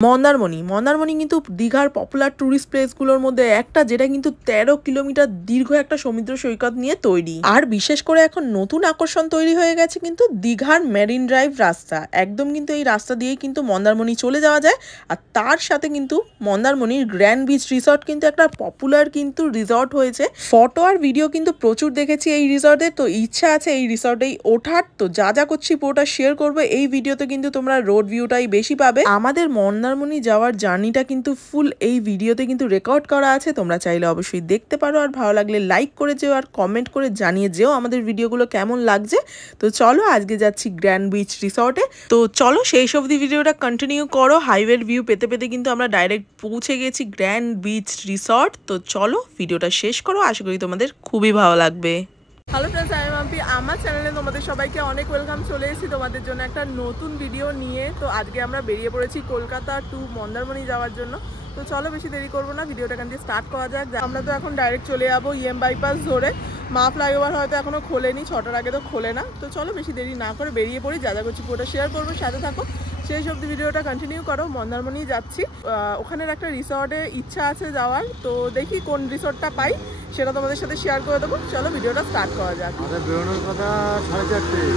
মন্দারমণি কিন্তু দীঘার popular tourist প্লেসগুলোর মধ্যে একটা, যেটা কিন্তু 13 কিলোমিটার দীর্ঘ একটা সমুদ্র সৈকত নিয়ে তৈরি। আর বিশেষ করে এখন নতুন আকর্ষণ তৈরি হয়ে গেছে কিন্তু দীঘার মেরিন ড্রাইভ রাস্তা। একদম কিন্তু এই রাস্তা দিয়েই কিন্তু মন্দারমণি চলে যাওয়া যায়। আর তার সাথে কিন্তু মন্দারমণির গ্র্যান্ড বিচ রিসর্ট কিন্তু একটা পপুলার কিন্তু রিসর্ট হয়েছে। ফটো আর ভিডিও কিন্তু প্রচুর দেখেছি এই রিসর্টে, তো ইচ্ছা আছে এই রিসর্টেই ওঠার। তো যা যা করছি পুরোটা শেয়ার করবো এই ভিডিওতে, কিন্তু তোমরা রোড ভিউটাই বেশি পাবে। আমাদের মন্দারমণি যাওয়ার জার্নিটা কিন্তু ফুল এই ভিডিওতে কিন্তু রেকর্ড করা আছে, তোমরা চাইলে অবশ্যই দেখতে পারো। আর ভালো লাগলে লাইক করে যেও আর কমেন্ট করে জানিয়ে যেও আমাদের ভিডিওগুলো কেমন লাগছে। তো চলো আজকে যাচ্ছি গ্র্যান্ড বিচ রিসর্টে। তো চলো সেই সব ভিডিওটা কন্টিনিউ করো। হাইওয়ের ভিউ পেতে পেতে কিন্তু আমরা ডাইরেক্ট পৌঁছে গেছি গ্র্যান্ড বিচ রিসর্ট। তো চলো ভিডিওটা শেষ করো, আশা করি তোমাদের খুবই ভালো লাগবে। হ্যালো ফ্রেন্ডস, আমি মাম্পি। আমার চ্যানেলে তোমাদের সবাইকে অনেক ওয়েলকাম। চলে এসেছি তোমাদের জন্য একটা নতুন ভিডিও নিয়ে। তো আজকে আমরা বেরিয়ে পড়েছি কলকাতা টু মন্দারমণি যাওয়ার জন্য। তো চলো বেশি দেরি করবো না, ভিডিওটা এখান থেকে স্টার্ট করা যাক। আমরা তো এখন ডাইরেক্ট চলে যাবো বাইপাস ধরে। মা ফ্লাইওভার হয়তো এখনও খোলেনি, 6টার আগে তো খোলে না। তো চলো বেশি দেরি না করে বেরিয়ে পড়ি। যা যা করছি পুরোটা শেয়ার করবো, সাথে থাকো। সেই সব ভিডিওটা কন্টিনিউ করো। মন্দারমণি যাচ্ছি, ওখানের একটা রিসর্টে ইচ্ছা আছে যাওয়ার। তো দেখি কোন রিসর্টটা পাই, সেটা তোমাদের সাথে শেয়ার করে দেবো। চলো ভিডিওটা স্টার্ট করা যাক। বেরোনোর কথা 4:30,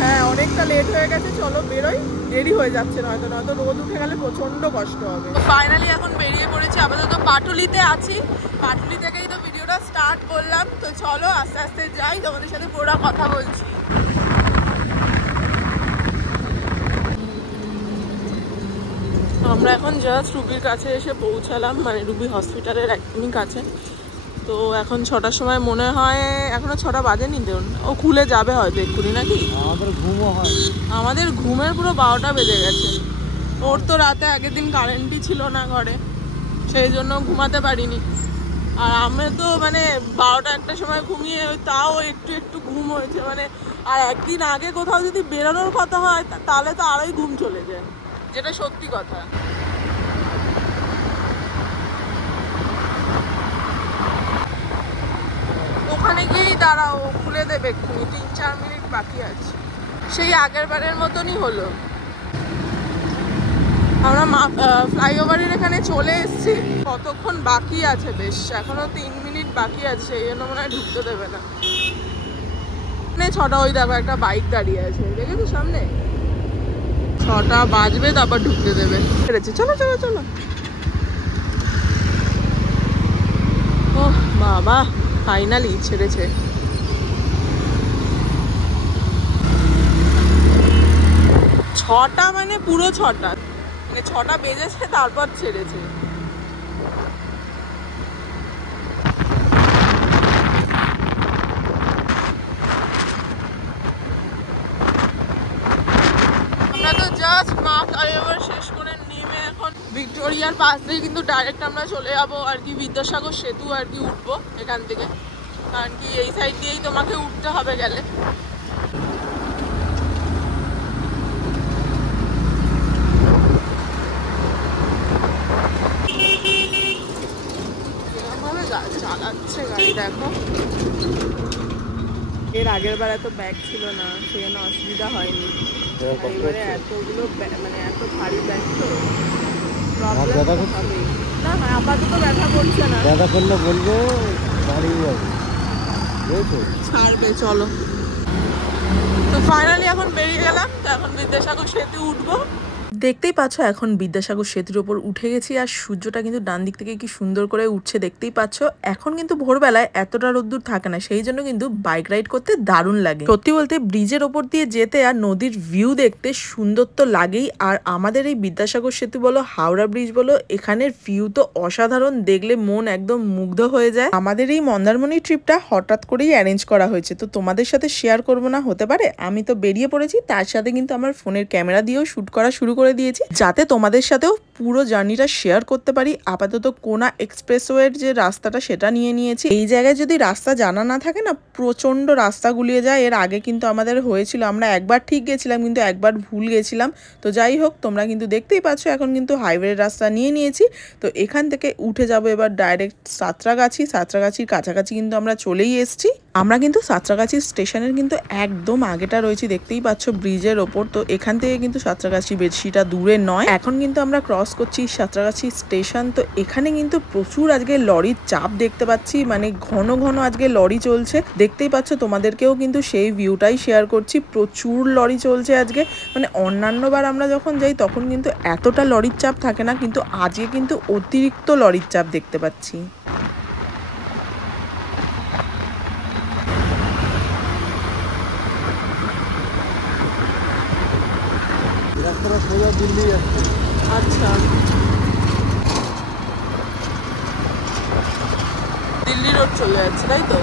হ্যাঁ অনেকটা লেট হয়ে গেছে, চলো বেরোই। দেরি হয়ে যাচ্ছে, নয়তো রোদ উঠে গেলে প্রচন্ড কষ্ট হবে। ফাইনালি এখন বেরিয়ে পড়েছি, আপাতত পাটুলিতে আছি। পাটুলি থেকেই তো ভিডিওটা স্টার্ট করলাম। তো চলো আস্তে আস্তে যাই, তোমাদের সাথে পুরো কথা বলছি। আমরা এখন জাস্ট রুবির কাছে এসে পৌঁছালাম, মানে রুবি হসপিটালের একদমই কাছে। তো এখন 6টার সময় মনে হয়, এখনো 6টা বাজেনি, দেখুন ও খুলে যাবে হয়তো এক্ষুনি, নাকি? আমাদের ঘুমও হয়, আমাদের ঘুমের পুরো 12টা বেজে গেছে। ওর তো রাতে আগের দিন কারেন্টই ছিল না ঘরে, সেই জন্য ঘুমাতে পারিনি। আর আমরা তো মানে 12টা একটার সময় ঘুমিয়ে, তাও একটু একটু ঘুম হয়েছে মানে। আর একদিন আগে কোথাও যদি বেরোনোর কথা হয় তাহলে তো আরোই ঘুম চলে যায়, যেটা সত্যি কথা। ওখানে গিয়েই দাঁড়াও, খুলে দেবে এক্ষুনি, 3-4 মিনিট বাকি আছে। সেই আগের বারের মতনই হলো। আমরা ফ্লাইওভারের এখানে চলে এসেছি। কতক্ষণ বাকি আছে? বেশ এখনো 3 মিনিট বাকি আছে, সেই জন্য মনে হয় ঢুকতে দেবে না। 6টা, ওই দেখো একটা বাইক দাঁড়িয়ে আছে, দেখেছো সামনে? 6টা বাজবে তারপর ঢুকতে দেবে। চলো চলো চলো। ও বাবা, ফাইনালি ছেড়েছে। 6টা মানে পুরো 6টা, মানে 6টা বেজেছে তারপর ছেড়েছে। আমরা তো জাস্ট মা ফ্লাইওভার শেষ করে নেমে এখন ভিক্টোরিয়ার পাশ দিয়ে কিন্তু ডাইরেক্ট আমরা চলে যাবো আর কি বিদ্যাসাগর সেতু আর কি উঠবো এখান থেকে, কারণ কি এই সাইড দিয়েই তোমাকে উঠতে হবে গেলে। চালাচ্ছে গাড়ি দেখো। এর আগের বার এত ব্যাগ ছিল না, সেই জন্য অসুবিধা হয়নি। এবারে এতগুলো মানে এত ভারী ব্যাগ তো প্রবলেম হবেই। না না আপাতত ব্যথা করছে না, ব্যথা করলে বলবে দাঁড়িয়ে যাবে, ছাড়বে। চলো তো ফাইনালি এখন বেরিয়ে গেলাম। তো এখন বিদ্যাসাগর সেতু উঠবো। দেখতেই পাচ্ছ এখন বিদ্যাসাগর সেতুর ওপর উঠে গেছি। আর সূর্যটা কিন্তু ডান দিক থেকে কি সুন্দর করে উঠছে দেখতেই পাচ্ছ। এখন কিন্তু ভোরবেলায় এতটা রোদ্দুর থাকে না, সেই জন্য কিন্তু বাইক রাইড করতে দারুণ লাগে। সত্যি বলতে ব্রিজের ওপর দিয়ে যেতে আর নদীর ভিউ দেখতে সুন্দর তো লাগেই। আর আমাদের এই বিদ্যাসাগর সেতু বলো, হাওড়া ব্রিজ বলো, এখানের ভিউ তো অসাধারণ, দেখলে মন একদম মুগ্ধ হয়ে যায়। আমাদের এই মন্দারমণি ট্রিপটা হঠাৎ করেই অ্যারেঞ্জ করা হয়েছে, তো তোমাদের সাথে শেয়ার করবো না হতে পারে? আমি তো বেরিয়ে পড়েছি, তার সাথে কিন্তু আমার ফোনের ক্যামেরা দিয়েও শুট করা শুরু করে দিয়েছি, যাতে তোমাদের সাথেও পুরো জার্নিটা শেয়ার করতে পারি। আপাতত কোনা এক্সপ্রেসওয়ের যে রাস্তাটা সেটা নিয়ে নিয়েছি। এই জায়গায় যদি রাস্তা জানা না থাকে না, প্রচণ্ড রাস্তা গুলিয়ে যায়। এর আগে কিন্তু আমাদের হয়েছিল, আমরা একবার ঠিক গেছিলাম কিন্তু একবার ভুল গেছিলাম। তো যাই হোক, তোমরা কিন্তু দেখতেই পাচ্ছ এখন কিন্তু হাইওয়ের রাস্তা নিয়ে নিয়েছি। তো এখান থেকে উঠে যাব এবার ডাইরেক্ট সাঁতরাগাছির কাছাকাছি কিন্তু আমরা চলেই এসেছি। আমরা কিন্তু সাঁতরাগাছি স্টেশনের কিন্তু একদম আগেটা রয়েছি, দেখতেই পাচ্ছ ব্রিজের ওপর। তো এখান থেকে কিন্তু সাঁতরাগাছি বেশিটা দূরে নয়। এখন কিন্তু আমরা ক্রস করছি সাঁতরাগাছি স্টেশন। তো এখানে কিন্তু প্রচুর আজকে লরির চাপ দেখতে পাচ্ছি, মানে ঘন ঘন আজকে লরি চলছে, দেখতেই পাচ্ছ। তোমাদেরকেও কিন্তু সেই ভিউটাই শেয়ার করছি, প্রচুর লরি চলছে আজকে। মানে অন্যান্যবার আমরা যখন যাই তখন কিন্তু এতটা লরির চাপ থাকে না, কিন্তু আজকে কিন্তু অতিরিক্ত লরির চাপ দেখতে পাচ্ছি। রাস্তাটা সোজা দিল্লি যাচ্ছে। আচ্ছা, দিল্লি রোড চলে যাচ্ছে, তাই তো?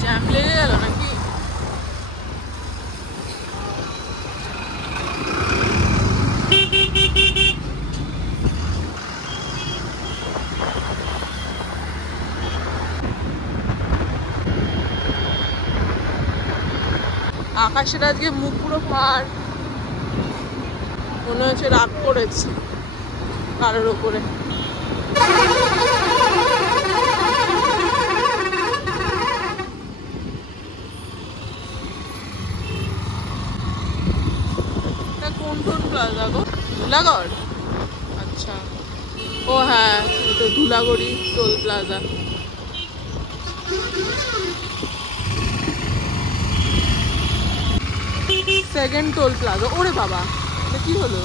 জ্যাম লেগে গেল নাকি? আকাশের আজকে মুখ পুরো পার, মনে হচ্ছে রাগ করেছে কারোর ওপরে। কোন কোন প্লাজা গো? ধুলাগড়? আচ্ছা, ও হ্যাঁ, তো Dhulagori toll plaza. Second toll plaza. ওরে বাবা, এটা কি হলো?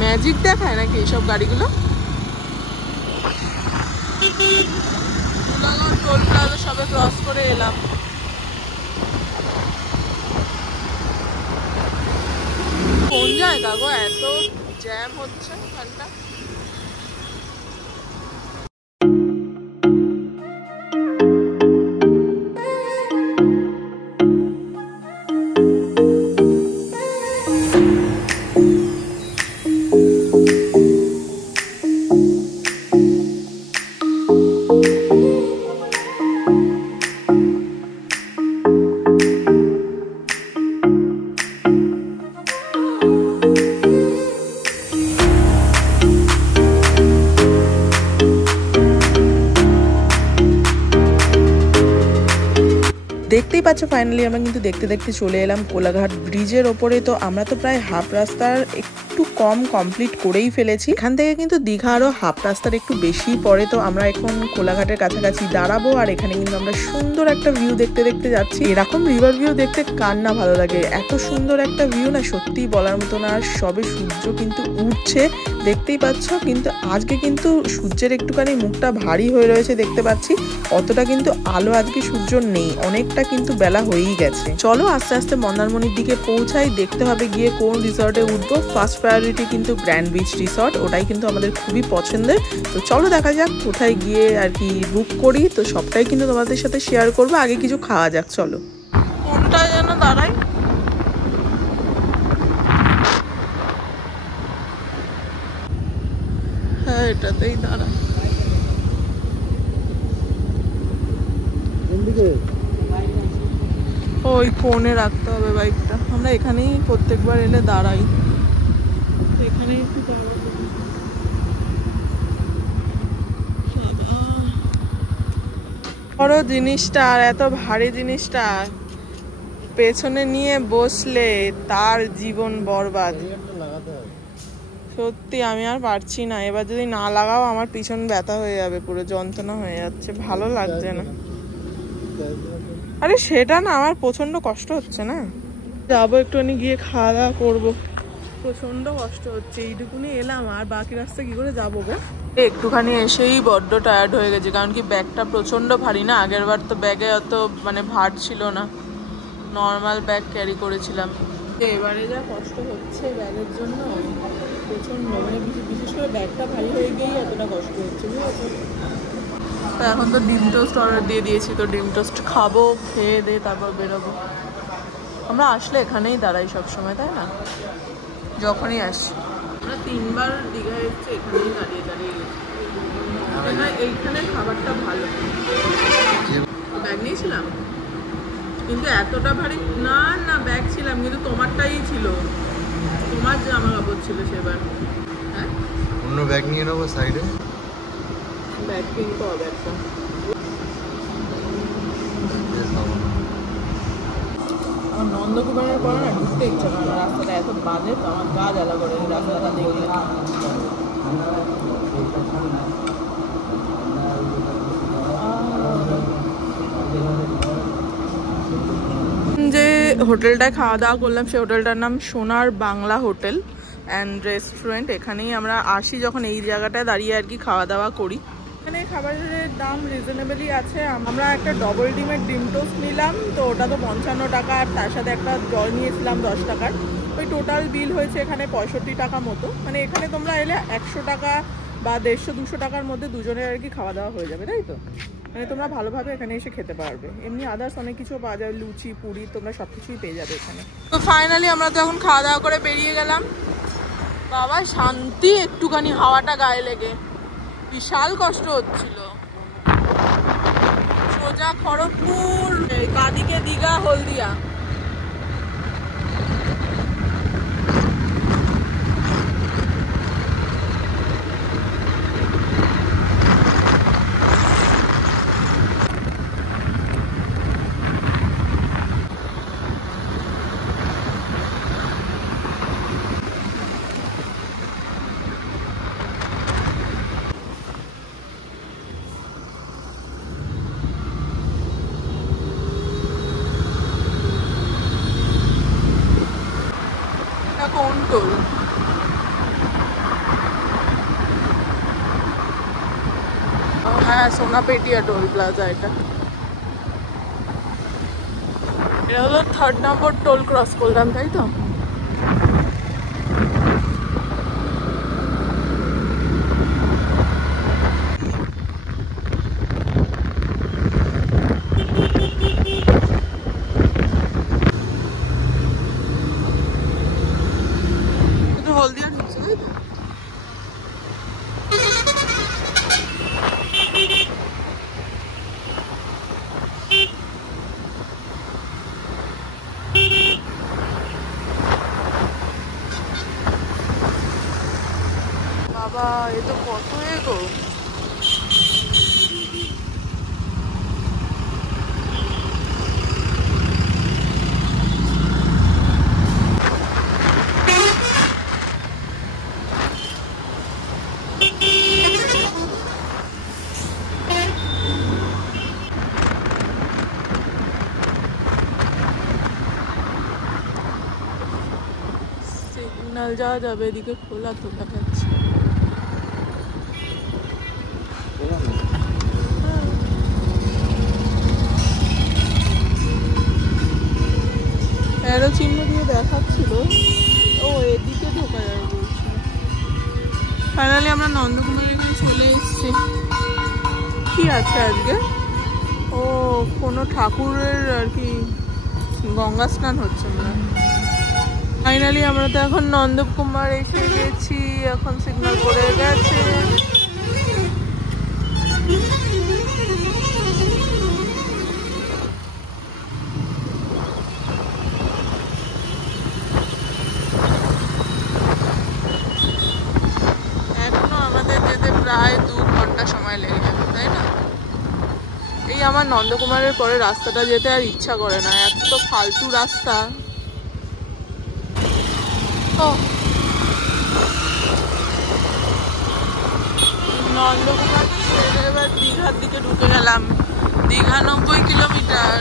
ম্যাজিক দেখায় নাকি এইসব গাড়িগুলো? ধুলাগড় টোল প্লাজা সবে ক্রস করে এলাম। কোন জায়গা গো এত জ্যাম হচ্ছে ওখানটা? দেখতেই পাচ্ছ ফাইনালি আমরা কিন্তু দেখতে দেখতে চলে এলাম কোলাঘাট ব্রিজের ওপরে। তো আমরা তো প্রায় হাফ রাস্তার একটু কম কমপ্লিট করেই ফেলেছি। এখান থেকে কিন্তু দীঘা আরও হাফ রাস্তার একটু বেশি পড়ে। তো আমরা এখন কোলাঘাটের কাছাকাছি দাঁড়াবো, আর এখানে কিন্তু আমরা সুন্দর একটা ভিউ দেখতে দেখতে যাচ্ছি। এরকম রিভার ভিউ দেখতে কার না ভালো লাগে? এত সুন্দর একটা ভিউ না, সত্যিই বলার মতো না। আর সবে সূর্য কিন্তু উঠছে, দেখতেই পাচ্ছ। কিন্তু আজকে কিন্তু সূর্যের একটুখানি মুখটা ভারী হয়ে রয়েছে, দেখতে পাচ্ছি। অতটা কিন্তু আলো আজকে সূর্য নেই, অনেকটা কিন্তু বেলা হয়েই গেছে। চলো আস্তে আস্তে মন্দারমণির দিকে পৌঁছাই। দেখতে হবে গিয়ে কোন রিসর্টে উঠবো। ফার্স্ট প্রায়োরিটি কিন্তু গ্র্যান্ড বিচ রিসর্ট, ওটাই কিন্তু আমাদের খুবই পছন্দের। তো চলো দেখা যাক কোথায় গিয়ে আর কি বুক করি। তো সবটাই কিন্তু তোমাদের সাথে শেয়ার করবো। আগে কিছু খাওয়া যাক, চলো। কোনটা যেন দাঁড়াই? হ্যাঁ, এটাতেই দাঁড়াই। ওই কোণে রাখতে হবে বাইকটা। আমরা এখানেই প্রত্যেকবার এলে দাঁড়াই, এখানেই একটু বড় জিনিসটা আর এত ভারী জিনিসটা পেছনে নিয়ে বসলে তার জীবন বরবাদ। সত্যি আমি আর পারছি না। এবার যদি না লাগাও আমার পিছন ব্যথা হয়ে যাবে, পুরো যন্ত্রণা হয়ে যাচ্ছে, ভালো লাগছে না। আরে সেটা না, আমার প্রচন্ড কষ্ট হচ্ছে না। যাবো একটুখানি গিয়ে খাওয়া দাওয়া করবো, প্রচন্ড কষ্ট হচ্ছে। এইটুকুনি এলাম, আর বাকি রাস্তা কি করে যাবো গো? একটুখানি এসেই বড্ড টায়ার্ড হয়ে গেছে, কারণ কি ব্যাগটা প্রচন্ড ভারী না। আগের বার তো ব্যাগে অত মানে ভার ছিল না, নর্মাল ব্যাগ ক্যারি করেছিলাম। এবারে যা কষ্ট হচ্ছে ব্যাগের জন্য প্রচন্ড, মানে বিশেষ করে ব্যাগটা ভারী হয়ে গিয়েই এতটা কষ্ট হচ্ছে, বুঝেছো? এখন তো ডিম টোস্ট অর্ডার দিয়ে দিয়েছি, তো ডিম টোস্ট খাবো, খেয়ে দিয়ে তারপর বেরোবো। আমরা আসলে এখানেই দাঁড়াই সবসময়, তাই না? যখনই আসি আমরা 3 বার দীঘায় এসেছি, এখানেই দাঁড়িয়ে দাঁড়িয়ে গেছি। এইখানে খাবারটা ভালো। ব্যাগ নিয়েছিলাম কিন্তু এতটা ভারী না, না ব্যাগ ছিলাম কিন্তু তোমারটাই ছিল, তোমার জামা কাপড় ছিল সেবার। হ্যাঁ, অন্য ব্যাগ নিয়ে নেবো সাইডে। ব্যাগ কিনতে হবে একটা। আমার নন্দকুমারের পরে না ঢুকতে ইচ্ছা করে না, রাস্তাটা এত বাজে, তো আমার গা জ্বালা করে রাস্তাটা দেখলে। যে হোটেলটায় খাওয়া দাওয়া করলাম সেই হোটেলটার নাম সোনার বাংলা হোটেল অ্যান্ড রেস্টুরেন্ট। এখানেই আমরা আসি যখন এই জায়গাটায় দাঁড়িয়ে আর কি খাওয়া দাওয়া করি। এখানে খাবারের দাম রিজনেবলই আছে। আমরা একটা ডবল ডিমের ডিম টোস্ট নিলাম, তো ওটা তো 55 টাকা, আর তার সাথে একটা জল নিয়েছিলাম 10 টাকার। ওই টোটাল বিল হয়েছে এখানে 65 টাকা মতো। মানে এখানে তোমরা এলে 100 টাকা বা 150-200 টাকার মধ্যে দুজনের আর কি খাওয়া দাওয়া হয়ে যাবে, তাই তো? মানে তোমরা ভালোভাবে এখানে এসে খেতে পারবে। এমনি আদার্স অনেক কিছু পাওয়া যায়, লুচি পুরি, তোমরা সব কিছুই পেয়ে যাবে এখানে। তো ফাইনালি আমরা তো এখন খাওয়া দাওয়া করে বেরিয়ে গেলাম। বাবা শান্তি, একটুখানি হাওয়াটা গায়ে লেগে বিশাল কষ্ট হচ্ছিল। সোজা খড়গপুর, বাদিকে দীঘা, হলদিয়া। কোন টোল? হ্যাঁ, সোনাপেটিয়া টোল প্লাজা। এটা হলো 3rd নম্বর টোল ক্রস করলাম, তাই তো? হলদিয়া ঢুকছে, তাই তো? বাবা এ তো কত এগো। সিগন্যাল যাওয়া যাবে, এদিকে খোলা তো দেখাচ্ছে। অ্যারো চিহ্ন দিয়ে দেখাচ্ছিল, ও এদিকে ঢোকা যাবে বলছিল। ফাইনালি আমরা নন্দকুমার এখানে চলে এসেছি। কি আছে আজকে? ও কোনো ঠাকুরের আর কি গঙ্গা স্নান হচ্ছে না। ফাইনালি আমরা তো এখন নন্দকুমার এসে গেছি। এখন সিগন্যাল পড়ে গেছে। এখনো আমাদের যেতে প্রায় 2 ঘন্টা সময় লেগে যাবে, তাই না? এই আমার নন্দকুমারের পরে রাস্তাটা যেতে আর ইচ্ছা করে না, এত ফালতু রাস্তা। নন্দকুমার ছেড়ে এবার দীঘার দিকে ঢুকে গেলাম। দীঘা 90 কিলোমিটার।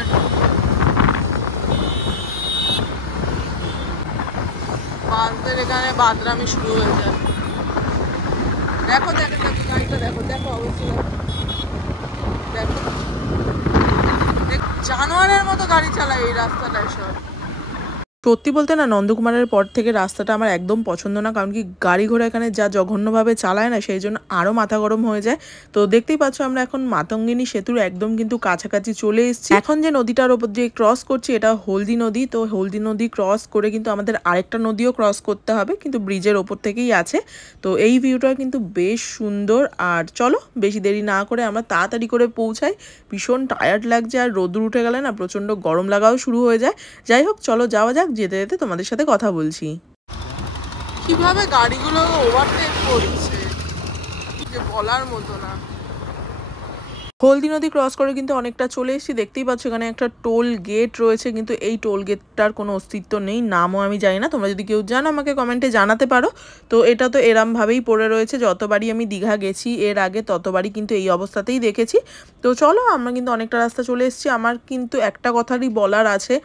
বাসদের এখানে বাদরামি শুরু হয়ে যায়। দেখো দেখো দেখো গাড়িটা দেখো, দেখো অবশ্যই দেখো, জানোয়ারের মতো গাড়ি চালায় এই রাস্তাটায় সব। সত্যি বলতে না, নন্দকুমারের পর থেকে রাস্তাটা আমার একদম পছন্দ না, কারণ কি গাড়ি ঘোড়া এখানে যা জঘন্যভাবে চালায় না, সেই জন্য আরও মাথা গরম হয়ে যায়। তো দেখতেই পাচ্ছ আমরা এখন মাতঙ্গিনী সেতুর একদম কিন্তু কাছাকাছি চলে এসেছি। এখন যে নদীটার ওপর দিয়ে ক্রস করছি এটা হলদি নদী। তো হলদি নদী ক্রস করে কিন্তু আমাদের আরেকটা নদীও ক্রস করতে হবে, কিন্তু ব্রিজের ওপর থেকেই আছে। তো এই ভিউটা কিন্তু বেশ সুন্দর। আর চলো বেশি দেরি না করে আমরা তাড়াতাড়ি করে পৌঁছাই। ভীষণ টায়ার্ড লাগছে, আর রোদ্দুর উঠে গেলে না প্রচণ্ড গরম লাগাও শুরু হয়ে যায়। যাই হোক চলো যাওয়া যাক, যেতে যেতে তোমাদের সাথে কথা বলছি। কিভাবে গাড়িগুলো ওভারটেক করছে যে বলার মতো না। হলদি নদী ক্রস করে কিন্তু অনেকটা চলে এসেছি। দেখতেই পাচ্ছ এখানে একটা টোল গেট রয়েছে, কিন্তু এই টোল গেটটার কোনো অস্তিত্ব নেই, নামও আমি জানি না। তোমরা যদি কেউ জানো আমাকে কমেন্টে জানাতে পারো। তো এটা তো এরমভাবেই পড়ে রয়েছে, যতবারই আমি দীঘা গেছি এর আগে ততবারই কিন্তু এই অবস্থাতেই দেখেছি। তো চলো আমরা কিন্তু অনেকটা রাস্তা চলে এসেছি। আমার কিন্তু একটা কথারই বলার আছে,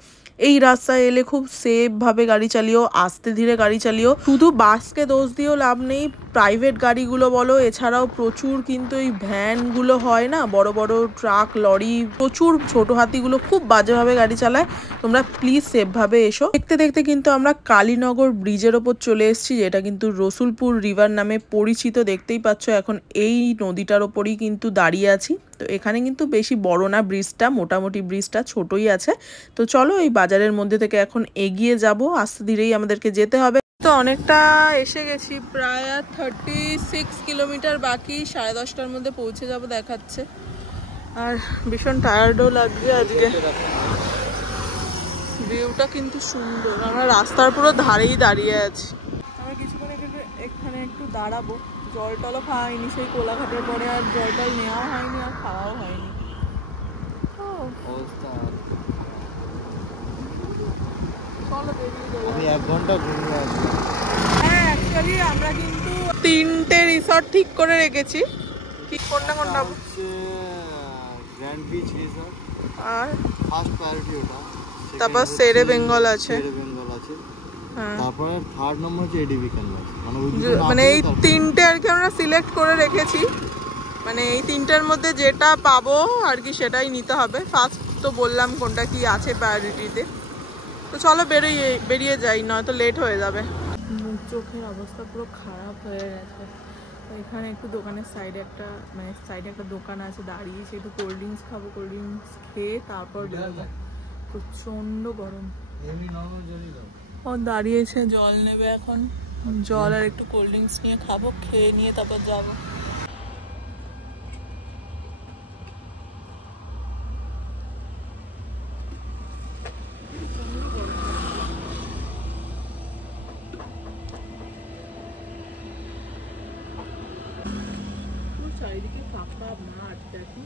এই রাস্তায় এলে খুব সেফভাবে গাড়ি চালিও, আস্তে ধীরে গাড়ি চালিও। শুধু বাসকে দোষ দিয়েও লাভ নেই, প্রাইভেট গাড়িগুলো বলো, এছাড়াও প্রচুর কিন্তু এই ভ্যানগুলো হয় না, বড় বড় ট্রাক লরি, প্রচুর ছোট হাতিগুলো খুব বাজেভাবে গাড়ি চালায়। তোমরা প্লিজ সেফভাবে এসো। দেখতে দেখতে কিন্তু আমরা কালীনগর ব্রিজের ওপর চলে এসেছি, যেটা কিন্তু রসুলপুর রিভার নামে পরিচিত। দেখতেই পাচ্ছ এখন এই নদীটার ওপরই কিন্তু দাঁড়িয়ে আছি। তো এখানে কিন্তু বেশি বড় না ব্রিজটা, মোটামুটি ব্রিজটা ছোটই আছে। তো চলো এই বাজারের মধ্যে থেকে এখন এগিয়ে যাব, আস্তে ধীরেই আমাদেরকে যেতে হবে। তো অনেকটা এসে গেছি, প্রায় 36 কিলোমিটার বাকি, 10:30টার মধ্যে পৌঁছে যাব দেখাচ্ছে। আর ভীষণ টায়ার্ডও লাগছে আজকে। ভিউটা কিন্তু সুন্দর, আমরা রাস্তার পুরো ধারেই দাঁড়িয়ে আছি। আমরা কিছুক্ষণ এখানে একটু দাঁড়াবো, জল টলও খাওয়া হয়নি সেই কোলাঘাটের পরে, আর জল টল নেওয়াও হয়নি আর খাওয়াও হয়নি। হ্যাঁ অ্যাকচুয়ালি আমরা কিন্তু 3টে রিসর্ট ঠিক করে রেখেছি। কি কোনটা কোনটা? গ্র্যান্ড বিচ রিসর্ট আর ফার্স্ট প্রায়োরিটি ওটা, তারপর সেরে বেঙ্গল আছে, তারপরে থার্ড নম্বর হচ্ছে এডিবি ক্যানভাস। মানে এই 3টে আর কি আমরা সিলেক্ট করে রেখেছি। মানে এই 3টের মধ্যে যেটা পাবো আর কি সেটাই নিতে হবে। ফার্স্ট তো বললাম কোনটা কি আছে প্রায়োরিটিতে। তো চলো বেরিয়ে যাই, নয়তো লেট হয়ে যাবে। মুখ চোখের অবস্থা পুরো খারাপ হয়ে গেছে। তো এখানে একটু দোকানের সাইডে একটা দোকান আছে, দাঁড়িয়েছি একটু কোল্ড ড্রিঙ্কস খাবো। কোল্ড ড্রিঙ্কস খেয়ে তারপর বেরোবো। প্রচণ্ড গরম। ও দাঁড়িয়েছে জল নেবে এখন, জল আর একটু কোল্ড ড্রিঙ্কস নিয়ে খাবো, খেয়ে নিয়ে তারপর যাবো। চারিদিকে কাঁপা মাঠ দেখো।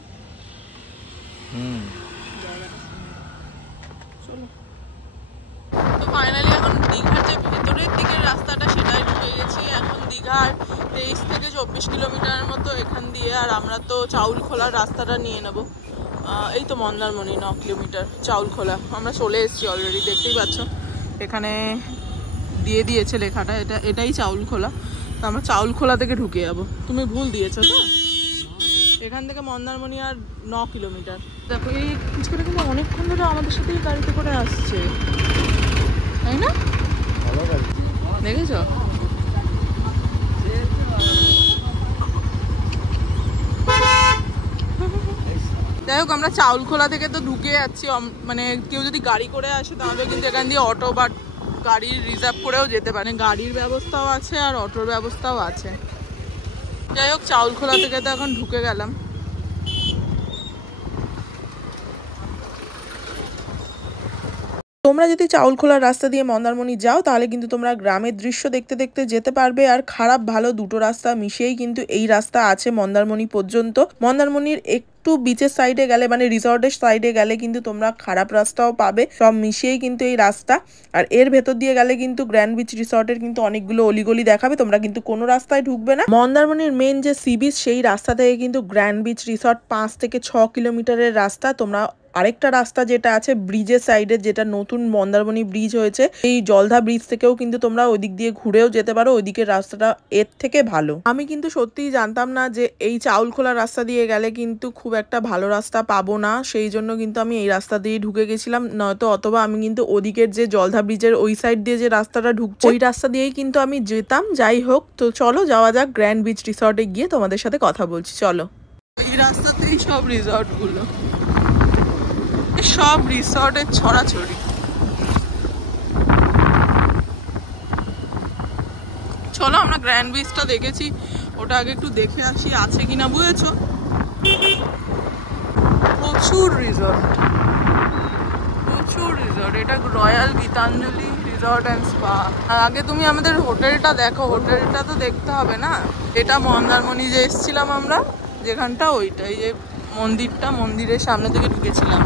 চলো। তো ফাইনালি এখন দীঘার যে ভেতরের দিকের রাস্তাটা সেটাই ঢুকে গেছি। এখন দীঘার 23 থেকে 24 কিলোমিটারের মতো এখান দিয়ে, আর আমরা তো চাউলখোলার রাস্তাটা নিয়ে নেব। এই তো মন্দারমণি 9 কিলোমিটার, চাউলখোলা আমরা চলে এসেছি অলরেডি। দেখতেই পাচ্ছ এখানে দিয়ে দিয়েছে লেখাটা, এটাই চাউলখোলা। তো আমরা চাউলখোলা থেকে ঢুকে যাবো। তুমি ভুল দিয়েছো তো, এখান থেকে মন্দারমণি আর 9 কিলোমিটার। দেখো এই কিছুটা কিন্তু অনেকক্ষণ ধরে আমাদের সাথেই গাড়িতে করে আসছে, তাই না? দেখেছ? যাই হোক আমরা চাউলখোলা থেকে তো ঢুকে যাচ্ছি। মানে কেউ যদি গাড়ি করে আসে তাহলে কিন্তু এখান দিয়ে অটো বা গাড়ি রিজার্ভ করেও যেতে পারে। গাড়ির ব্যবস্থাও আছে আর অটোর ব্যবস্থাও আছে। যাই হোক চাউলখোলা থেকে তো এখন ঢুকে গেলাম। তোমরা যদি চাউলখোলার রাস্তা দিয়ে মন্দারমণি যাও তাহলে কিন্তু তোমরা গ্রামের দৃশ্য দেখতে দেখতে যেতে পারবে। আর খারাপ ভালো দুটো রাস্তা মিশিয়েই কিন্তু এই রাস্তা আছে মন্দারমণি পর্যন্ত। মন্দারমণির একটু বিচের সাইডে গেলে, মানে রিসর্টের সাইডে গেলে কিন্তু তোমরা খারাপ রাস্তাও পাবে, সব মিশিয়েই কিন্তু এই রাস্তা। আর এর ভেতর দিয়ে গেলে কিন্তু গ্র্যান্ড বিচ রিসর্টের কিন্তু অনেকগুলো অলিগলি দেখাবে, তোমরা কিন্তু কোনো রাস্তায় ঢুকবে না। মন্দারমণির মেন যে সি বিচ সেই রাস্তা থেকে কিন্তু গ্র্যান্ড বিচ রিসর্ট 5 থেকে 6 কিলোমিটারের রাস্তা। তোমরা আরেকটা রাস্তা যেটা আছে ব্রিজের সাইডে, যেটা নতুন মন্দারমণি ব্রিজ হয়েছে, এই জলধা ব্রিজ থেকেও কিন্তু তোমরা ওই দিক দিয়ে ঘুরেও যেতে পারো, ওইদিকের রাস্তাটা এর থেকে ভালো। আমি কিন্তু সত্যিই জানতাম না যে এই চাউলখোলা রাস্তা দিয়ে গেলে কিন্তু খুব একটা ভালো রাস্তা পাবো না, সেই জন্য কিন্তু আমি এই রাস্তা দিয়ে ঢুকে গেছিলাম, নয়তো অথবা আমি কিন্তু ওদিকের যে জলধা ব্রিজের ওই সাইড দিয়ে যে রাস্তাটা ঢুকছে ওই রাস্তা দিয়েই কিন্তু আমি যেতাম। যাই হোক, তো চলো যাওয়া যাক গ্র্যান্ড বিচ রিসর্টে গিয়ে তোমাদের সাথে কথা বলছি। চলো, এই রাস্তাতেই সব রিসর্ট গুলো, সব রিসর্টের ছড়াছড়ি। চলো আমরা গ্র্যান্ড বিচটা দেখেছি, ওটা আগে একটু দেখে আসি আছে কিনা, বুঝেছো? প্রচুর রিসর্ট, প্রচুর রিসর্ট। এটা royal Gitanjali resort and spa. আগে তুমি আমাদের হোটেলটা দেখো, হোটেলটা তো দেখতে হবে না। এটা মন্দারমণি যে এসেছিলাম আমরা যেখানটা, ওইটাই যে মন্দিরটা, মন্দিরের সামনে থেকে ঢুকেছিলাম।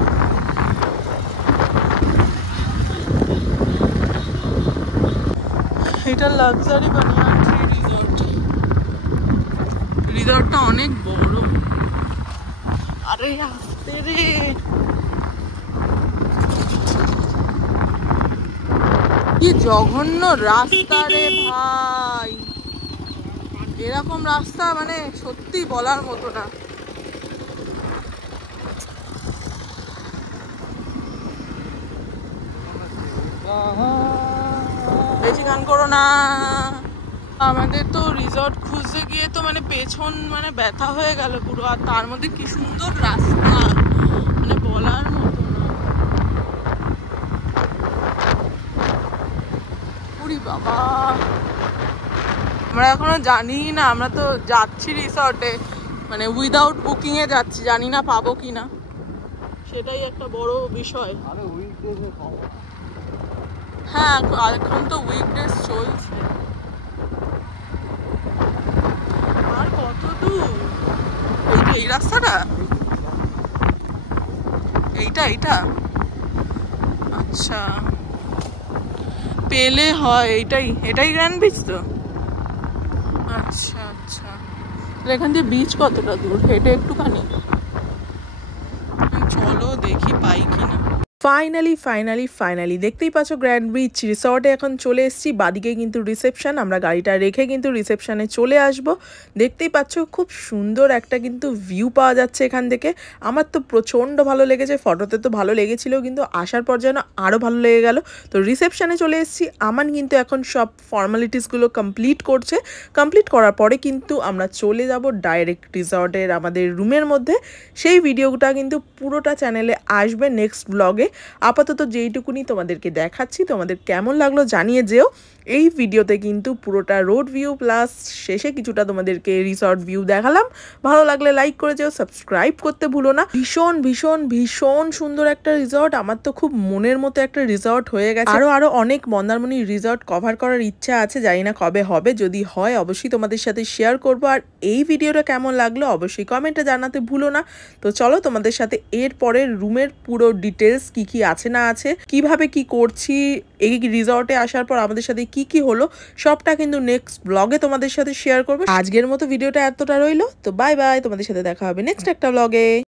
এটা লাক্সারি বানিয়ান ট্রি রিসর্ট। রিসর্টটা অনেক বড়। আরে আসতে রে, কি জঘন্য রাস্তা রে ভাই, এরকম রাস্তা মানে সত্যি বলার মতো না। বেশি গান করো না। আমাদের তো রিসর্ট খুঁজতে গিয়ে তো মানে পেছন মানে ব্যথা হয়ে গেল পুরো, আর তার মধ্যে কি সুন্দর রাস্তা, মানে বলার মতো না। পুরি বাবা, আমরা এখনো জানি না, আমরা তো যাচ্ছি রিসর্টে মানে উইদাউট বুকিং এ যাচ্ছি, জানি না পাবো কিনা, সেটাই একটা বড় বিষয়। হ্যাঁ, এখন তো উইকডেজ চলছে। আর কত দূর? এই রাস্তাটা, এইটা আচ্ছা পেলে হয়, এটাই গ্র্যান্ড বিচ তো। আচ্ছা আচ্ছা, এখান দিয়ে বিচ কতটা দূর? হেঁটে একটুখানি, চলো দেখি পাই কিনা। ফাইনালি দেখতেই পাচ্ছ গ্র্যান্ড বিচ রিসর্টে এখন চলে এসেছি। বাদিকে কিন্তু রিসেপশন, আমরা গাড়িটা রেখে কিন্তু রিসেপশনে চলে আসব। দেখতেই পাচ্ছ খুব সুন্দর একটা কিন্তু ভিউ পাওয়া যাচ্ছে এখান থেকে। আমার তো প্রচণ্ড ভালো লেগেছে, ফটোতে তো ভালো লেগেছিল, কিন্তু আসার পর যেন আরও ভালো লেগে গেল। তো রিসেপশনে চলে এসেছি, আমান কিন্তু এখন সব ফর্মালিটিসগুলো কমপ্লিট করার পরে কিন্তু আমরা চলে যাব ডাইরেক্ট রিসর্টের আমাদের রুমের মধ্যে। সেই ভিডিওটা কিন্তু পুরোটা চ্যানেলে আসবে নেক্সট ব্লগে। আপাতত যেইটুকুনি তোমাদেরকে দেখাচ্ছি, তোমাদের কেমন লাগলো জানিয়ে যেও। এই ভিডিওতে কিন্তু পুরোটা রোড ভিউ প্লাস শেষে কিছুটা তোমাদেরকে রিসর্ট ভিউ দেখালাম। ভালো লাগলে লাইক করে যেও, সাবস্ক্রাইব করতে ভুলো না। ভীষণ সুন্দর একটা রিসর্ট, আমার তো খুব মনের মতো একটা রিসর্ট হয়ে গেছে। আরো অনেক মন্দারমণি রিসর্ট কভার করার ইচ্ছা আছে, জানি না কবে হবে, যদি হয় অবশ্যই তোমাদের সাথে শেয়ার করবো। আর এই ভিডিওটা কেমন লাগলো অবশ্যই কমেন্টে জানাতে ভুলো না। তো চলো তোমাদের সাথে এর পরের রুমের পুরো ডিটেলস কি আছে না আছে, কিভাবে কি করছি, এই রিসর্টে আসার পর আমাদের সাথে কি হলো, সবটা কিন্তু নেক্সট ব্লগে তোমাদের সাথে শেয়ার করবো। আজকের মতো ভিডিওটা এতটা রইলো, তো বাই বাই, তোমাদের সাথে দেখা হবে নেক্সট একটা ব্লগে।